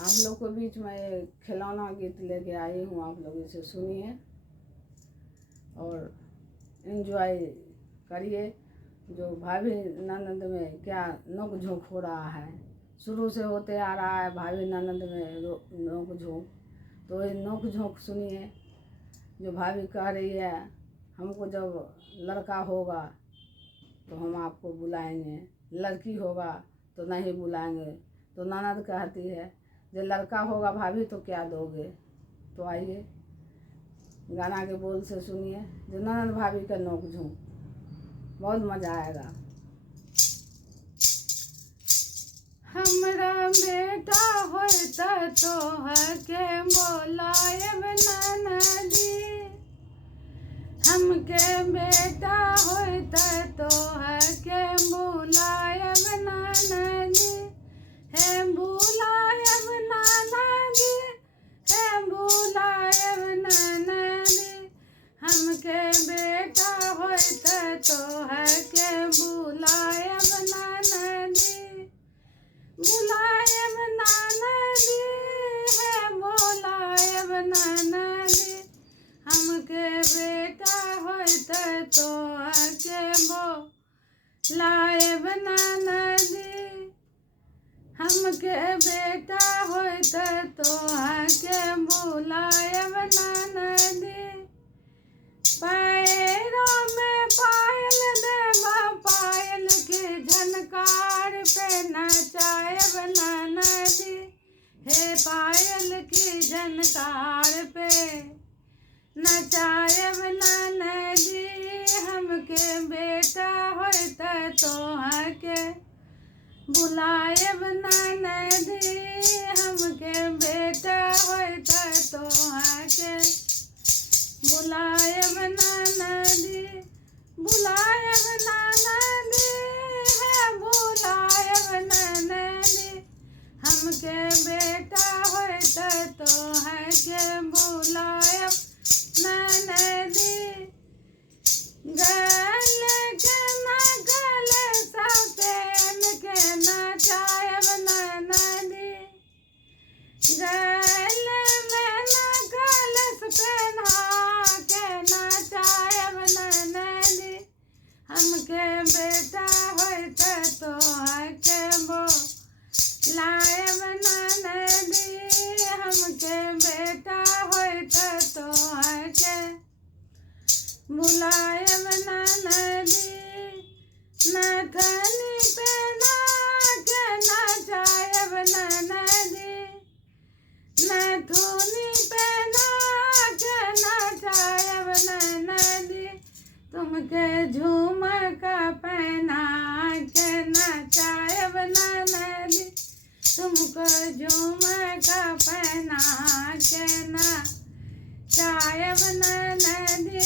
आप लोग के बीच में ये खिलौना गीत लेके आई हूँ, आप लोग इसे सुनिए और एंजॉय करिए। जो भाभी ननद में क्या नोक झोंक हो रहा है, शुरू से होते आ रहा है भाभी ननद में नोक झोंक, तो ये नोक झोंक सुनिए। जो भाभी कह रही है हमको जब लड़का होगा तो हम आपको बुलाएंगे, लड़की होगा तो नहीं बुलाएंगे। तो ननद कहती है जब लड़का होगा भाभी तो क्या दोगे। तो आइए गाना के बोल से सुनिए, जो ननद भाभी का नोक झोंक, बहुत मज़ा आएगा। हमरा बेटा होता तो है के बोलायब ननदी, हमके बेटा होता तो है के बुलायब ननदी, है बुलायब ननदी, है बुलायब ननदी, हमके बेटा होता तो है के बुलायब ननदी, बुलायब ननदी, है बुलायब ननदी, हमके बेटा होता तो है के बुलायब ननदी, हमके बेटा होता तो है के बुलायब ननदी, पैरों में पायल देबा पायल के झनकार पे नचायब ननदी, हे पायल की झनकार पे नचायब ननदी, हमके बेटा होता तो है के बुलायब ननदी, हमके बेटा होता तो है के बुलायब ननदी, बुलायब ननदी, है बुलायब ननदी, हमके बेटा होता तो है के बुलायब ननदी, गल के नगल सपेन के नचायब ननदी, गल में नगल पहना के नचायब ननदी, हमके बेटा होता तो है के बुलायब ननदी, हमके बेटा होता तो है के बुलायब ननदी, नथनी पहना के नचायब ननदी, नथुनी पहना के नचायब ननदी, तुमके झुमका पहना के नचायब ननदी, तुमको झुमका पहना के नचायब ननदी,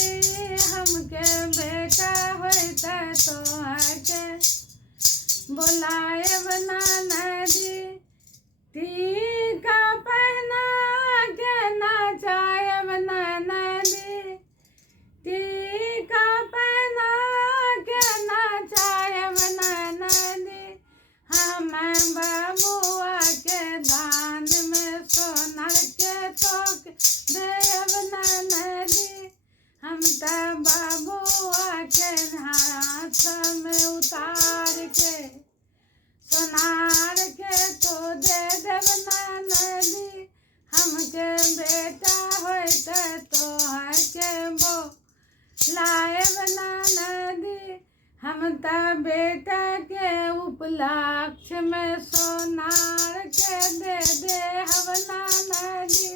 हमके बेटा होता तो है के बुलायब ननदी, टीका पहना के नचायब ननदी, टीका पहना के नचायब ननदी, हम बबुआ के दान में सोनर के थोक देब ननदी, हम त बबुआ के हाथ में उतार के सोनार के तो दे देब ननदी, हमके बेटा होता तो है के बुलायब ननदी, हम त बेटा के उपलक्ष्य में सोनार के दे देहब ननदी,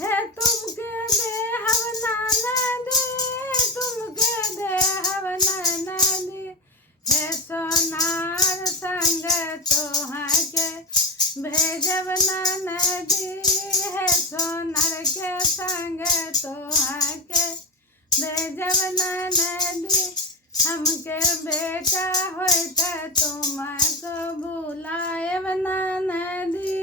है तुमके देहब ननदी, तुमके देहब ननदी, है सोनार संग तो है के भेजब ननदी, है सोनार के संग तो है के भेजब ननदी, हमके बेटा होता तुमको बुलायब ननदी।